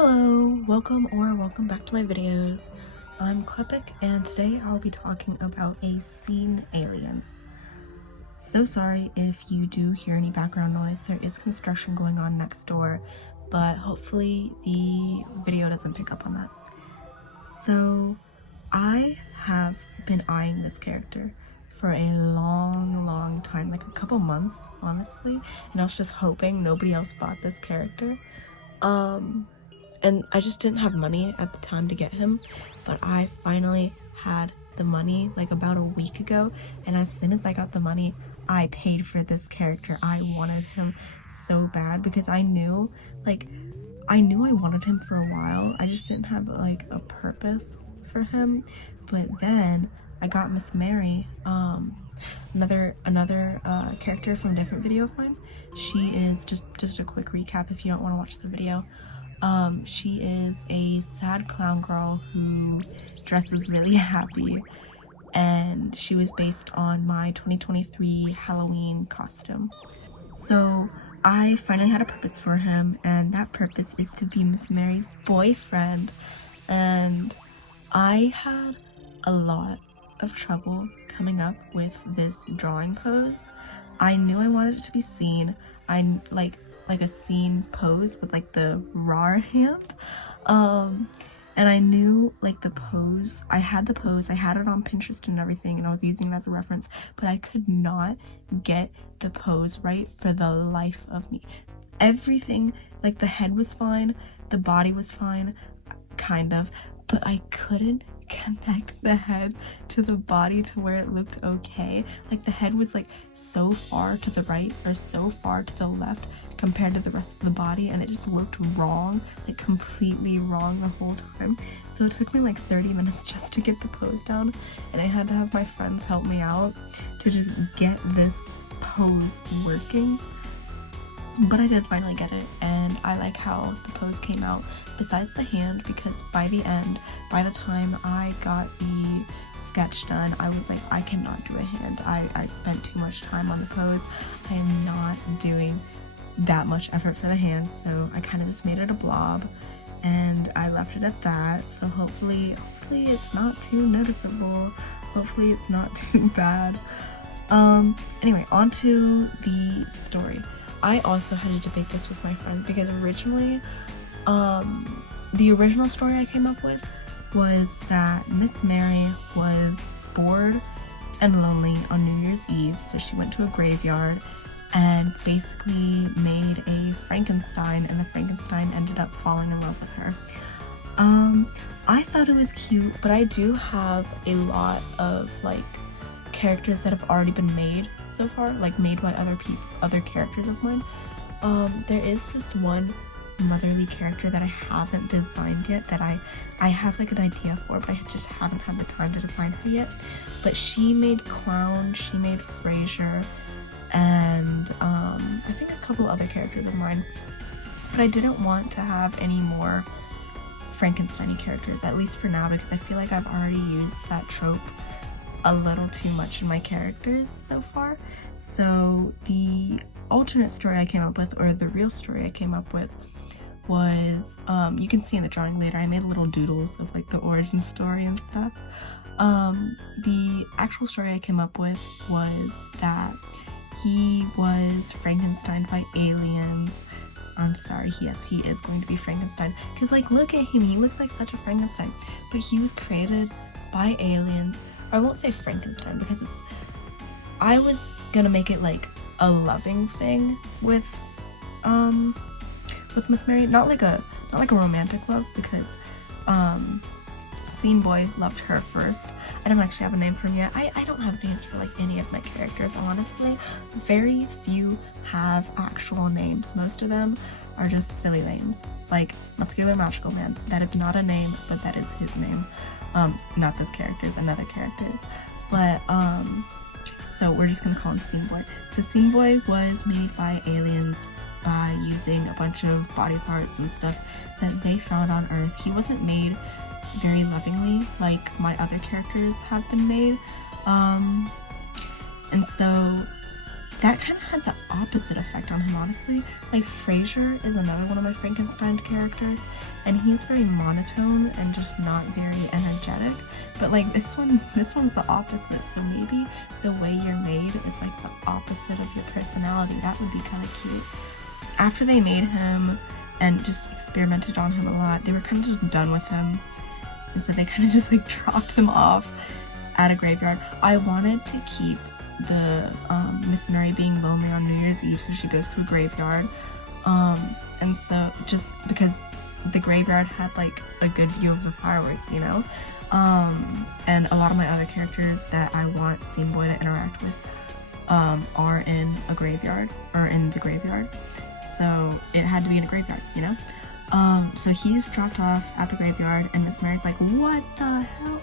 Hello, welcome back to my videos. I'm Klepik and today I'll be talking about a seen alien. So sorry if you do hear any background noise. There is construction going on next door, but hopefully the video doesn't pick up on that. So I have been eyeing this character for a long time, like a couple months honestly, and I was just hoping nobody else bought this character. And I just didn't have money at the time to get him, but I finally had the money like about a week ago, and as soon as I got the money, I paid for this character. I wanted him so bad because I knew I wanted him for a while. I just didn't have like a purpose for him. But then I got Miss Mary, another character from a different video of mine. She is just a quick recap if you don't want to watch the video. She is a sad clown girl who dresses really happy, and she was based on my 2023 Halloween costume. So I finally had a purpose for him, and that purpose is to be Miss Mary's boyfriend. And I had a lot of trouble coming up with this drawing pose. I knew I wanted it to be seen. I like a scene pose with like the raw hand, and I knew like the pose. I had the pose, I had it on Pinterest and everything, and I was using it as a reference, but I could not get the pose right for the life of me. Everything, like the head was fine, the body was fine, kind of, but I couldn't connect the head to the body to where it looked okay. Like the head was like so far to the right or so far to the left compared to the rest of the body, and it just looked wrong, like completely wrong the whole time. So it took me like 30 minutes just to get the pose down, and I had to have my friends help me out to just get this pose working. But I did finally get it, and I like how the pose came out, besides the hand, because by the time I got the sketch done, I was like, I cannot do a hand. I spent too much time on the pose. I am not doing that much effort for the hand, so I kind of just made it a blob, and I left it at that. So hopefully it's not too noticeable. Hopefully it's not too bad. Anyway, on to the story. I also had to debate this with my friends because originally, the original story I came up with was that Miss Mary was bored and lonely on New Year's Eve, so she went to a graveyard and basically made a Frankenstein, and the Frankenstein ended up falling in love with her. I thought it was cute, but I do have a lot of like characters that have already been made so far, like made by other characters of mine. There is this one motherly character that I haven't designed yet that I have like an idea for, but I just haven't had the time to design her yet. But she made Clown, she made Frasier, and I think a couple other characters of mine. But I didn't want to have any more Frankenstein-y characters, at least for now, because I feel like I've already used that trope a little too much in my characters so far. So the alternate story I came up with, or the real story I came up with, was you can see in the drawing later, I made little doodles of like the origin story and stuff. The actual story I came up with was that he was Frankenstein by aliens. I'm sorry, yes, he is going to be Frankenstein, because like look at him, he looks like such a Frankenstein, but he was created by aliens. I won't say Frankenstein because I was gonna make it like a loving thing with Miss Mary, not like a romantic love, because Scene Boy loved her first. I don't actually have a name for him yet. I don't have names for like any of my characters, honestly. Very few have actual names. Most of them are just silly names, like Muscular Magical Man. That is not a name, but that is his name. Not this character's, another character's. But so we're just gonna call him Scene Boy. So Scene Boy was made by aliens by using a bunch of body parts and stuff that they found on Earth. He wasn't made very lovingly like my other characters have been made, and so that kind of had the opposite effect on him, honestly. Like, Frasier is another one of my Frankenstein characters, and he's very monotone and just not very energetic. But like this one's the opposite. So maybe the way you're made is like the opposite of your personality. That would be kind of cute. After they made him and just experimented on him a lot, they were kind of just done with him. And so they kind of just like dropped him off at a graveyard. I wanted to keep the Miss Mary being lonely on New Year's Eve, so she goes to a graveyard. And so just because the graveyard had like a good view of the fireworks, you know? And a lot of my other characters that I want Scene Boy to interact with are in a graveyard, or in the graveyard. So it had to be in a graveyard, you know? So he's dropped off at the graveyard, and Miss Mary's like, what the hell?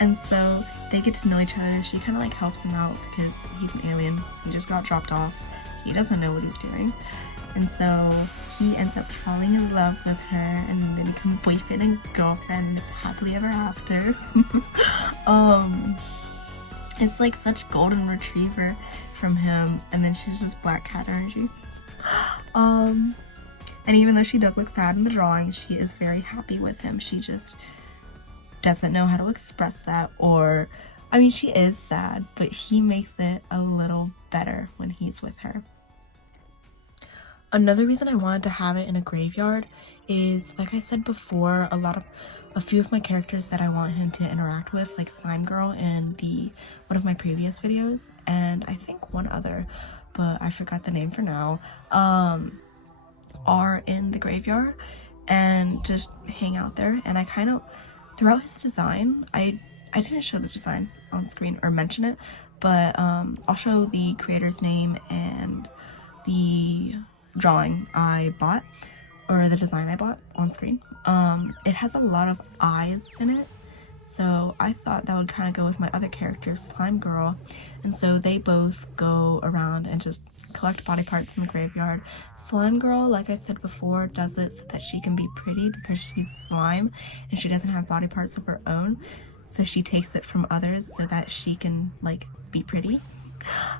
And so they get to know each other. She kind of like helps him out because he's an alien. He just got dropped off. He doesn't know what he's doing. And so he ends up falling in love with her, and they become boyfriend and girlfriend, and it's happily ever after. It's like such golden retriever from him, and then she's just black cat energy. And even though she does look sad in the drawing, she is very happy with him. She just doesn't know how to express that, or, I mean, she is sad, but he makes it a little better when he's with her. Another reason I wanted to have it in a graveyard is, like I said before, a few of my characters that I want him to interact with, like Slime Girl in one of my previous videos, and I think one other, but I forgot the name for now, are in the graveyard and just hang out there. And I kind of, throughout his design, I didn't show the design on screen or mention it, but I'll show the creator's name and the drawing I bought, or the design I bought, on screen. It has a lot of eyes in it, so I thought that would kind of go with my other character, Slime Girl. And so they both go around and just collect body parts in the graveyard. Slime Girl, like I said before, does it so that she can be pretty because she's slime and she doesn't have body parts of her own, so she takes it from others so that she can like be pretty.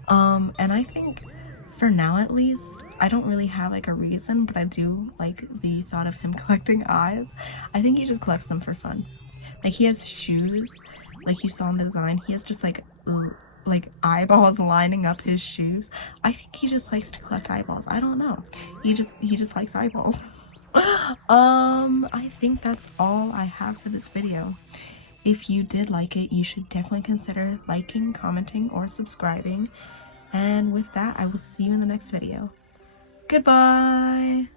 And I think for now at least, I don't really have like a reason, but I do like the thought of him collecting eyes. I think he just collects them for fun. Like, he has shoes, like you saw in the design, he has just like eyeballs lining up his shoes. I think he just likes to collect eyeballs. I don't know. He just likes eyeballs. I think that's all I have for this video. If you did like it, you should definitely consider liking, commenting, or subscribing. And with that, I will see you in the next video. Goodbye!